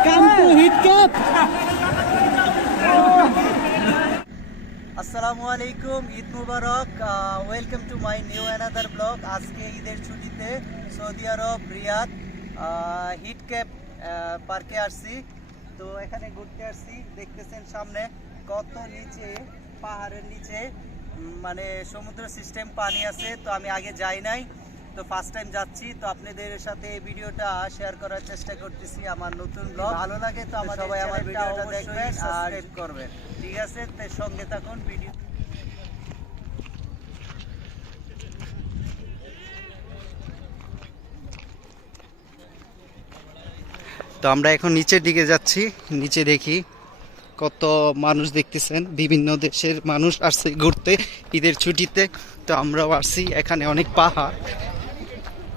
Hit Cup. আসসালামু আলাইকুম ঈদ মুবারক। Welcome to my new another blog আজকে ঈদের ছুটিতে Saudi Arab Riyadh hit cap পার্কে আসছি। তো এখানে ঘুরতে আসছি দেখতেছেন সামনে কত নিচে পাহাড়ের নিচে মানে সমুদ্র সিস্টেম পানি আছে। তো আমি আগে যাই নাই। তো ফার্স্ট টাইম যাচ্ছি তো আপনাদের সাথে এই ভিডিওটা শেয়ার করার চেষ্টা করতেছি আমার নতুন ব্লগ ভালো লাগে তো আমার সবাই আমার ভিডিওটা দেখবেন আর করবেন। ঠিক আছে তো সঙ্গে থাকুন ভিডিও তো আমরা এখন নিচের দিকে যাচ্ছি নিচে দেখি কত মানুষ দেখতেছেন বিভিন্ন দেশের মানুষ আসছে ঘুরতে ঈদের ছুটিতে। তো আমরাও আসছি এখানে অনেক পাহাড়।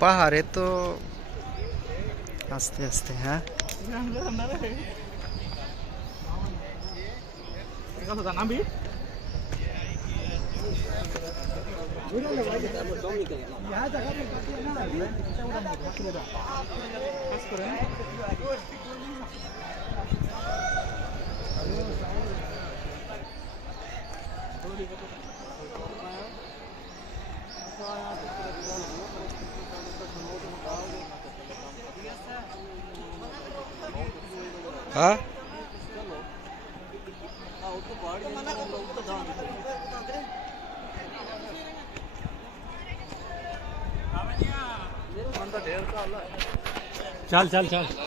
পাহাড়ে তো আস্তে আস্তে হ্যাঁ হ্যাঁ चल चल चल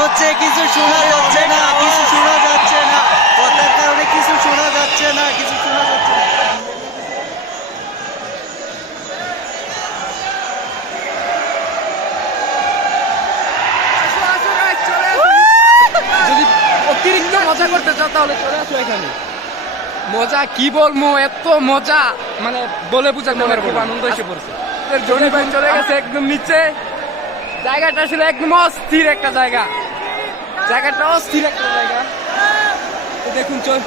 হচ্ছে কিছু শোনা যাচ্ছে না কিছু শোনা যাচ্ছে না। কথার কারণে কিছু শোনা যাচ্ছে না কিছু শোনা যাচ্ছে না। যদি অতিরিক্ত মজা করতে চাও তাহলে চলে আসো এখানে। মজা কি বলব? এত মজা। মানে বলে খুব আনন্দ এসে পড়ছে। জনি ভাই চলে গেছে একদম নিচে। জায়গাটা ছিল একদম অস্থির একটা জায়গা। জায়গাটা অস্থির একটা জায়গা। দেখুন চল।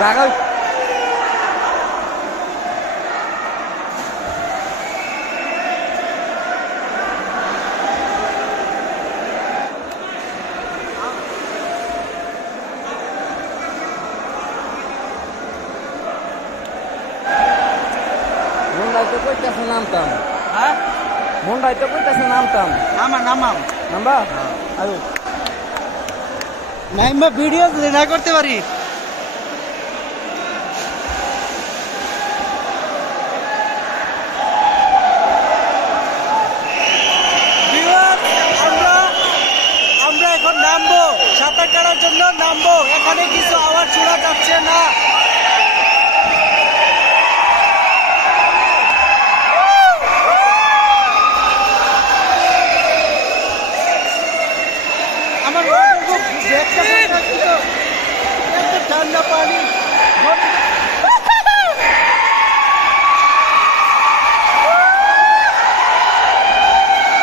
জায়গা মন্ডাই তো কইতাছে নামতাম। হ্যাঁ? মন্ডাই তো কইতাছে নামতাম। নামা নামাও নাম্বা? আরও। নাইমা ভিডিও না করতে পারি নামবো সাঁতার কাটার জন্য নামবো। এখানে কিছু আওয়াজ শোনা যাচ্ছে না আমার খুব দেখতে পাচ্ছি তো। এত ঠান্ডা পানি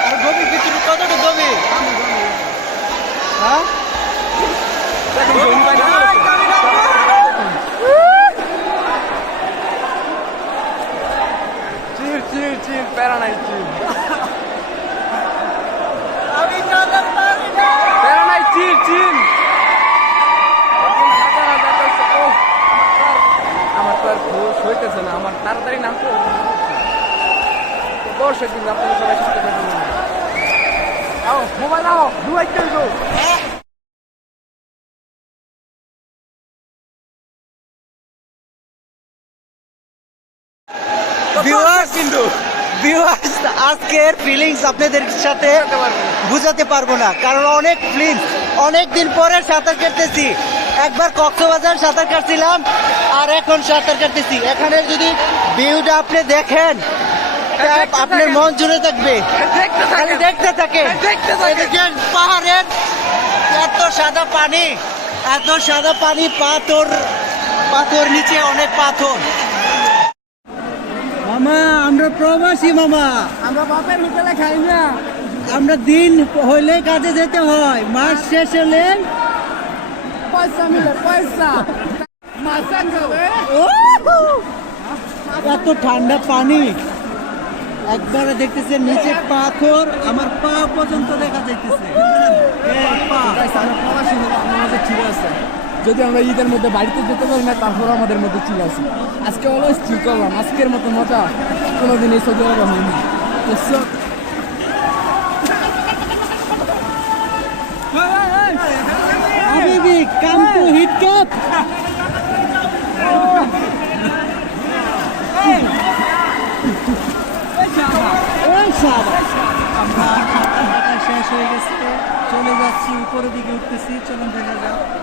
আর গভীর ভিতরে কতটা গভীর হ্যাঁ দেখেন জমি পানি চিল প্যারা নাই চিল আমি প্যারা নাই চিল আমার তো আর ঘুষ হইতেছে না, আমার তাড়াতাড়ি নামতে। দর্শক কিন্তু আপনারা সবাই সাথে আও মোবাইল ডুবাইতে আজকের ফিলিংস আপনাদের সাথে বুঝাতে পারব না। কারণ অনেক ফিলিংস অনেক দিন পরে সাঁতার কাটতেছি। একবার কক্সবাজার সাঁতার কাটছিলাম আর এখন সাঁতার কাটতেছি। এখানে যদি ভিউটা আপনি দেখেন দেখতে আপনার মন জুড়ে থাকবে। দেখতে খালি দেখতে থাকে থাকেন। দেখেন পাহাড়ের এত সাদা পানি এত সাদা পানি পাথর পাথর নিচে অনেক পাথর। মামা আমরা প্রবাসী মামা। আমরা বাপের হোটেলে খাই না। আমরা দিন হইলে কাজে যেতে হয় মাস শেষ হলে পয়সা মিলে পয়সা। এত ঠান্ডা পানি। একবারে দেখতেছে নিচে পাথর আমার পা পর্যন্ত দেখা যাইতেছে। পা। আমাদের ঠিক আছে। যদি আমরা ঈদের মধ্যে বাড়িতে যেতে পারি না তারপর আমাদের মধ্যে ঠিক আছে। আজকে অলওয়েজ ঠিক করলাম আজকের মতো মজা। কোনোদিন এই সৌদি আরবে হয়নি। তো। আমরা শেষ হয়ে গেছে। চলে যাচ্ছি উপরের দিকে উঠতেছি। চলুন দেখা যাক।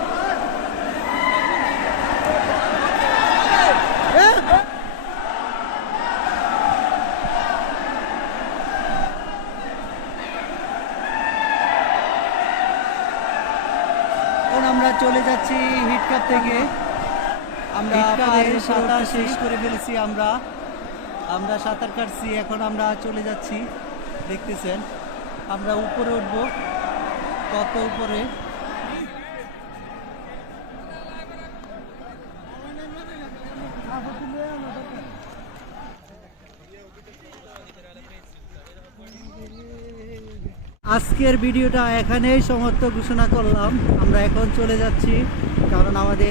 এখন আমরা চলে যাচ্ছি হিটকাপ থেকে। আমরা সাঁতার শেষ করে ফেলেছি আমরা। আমরা সাঁতার কাটছি এখন আমরা চলে যাচ্ছি দেখতেছেন। আমরা উপরে উঠবো কত উপরে? আজকের ভিডিওটা এখানেই সমাপ্ত ঘোষণা করলাম। আমরা এখন চলে যাচ্ছি কারণ আমাদের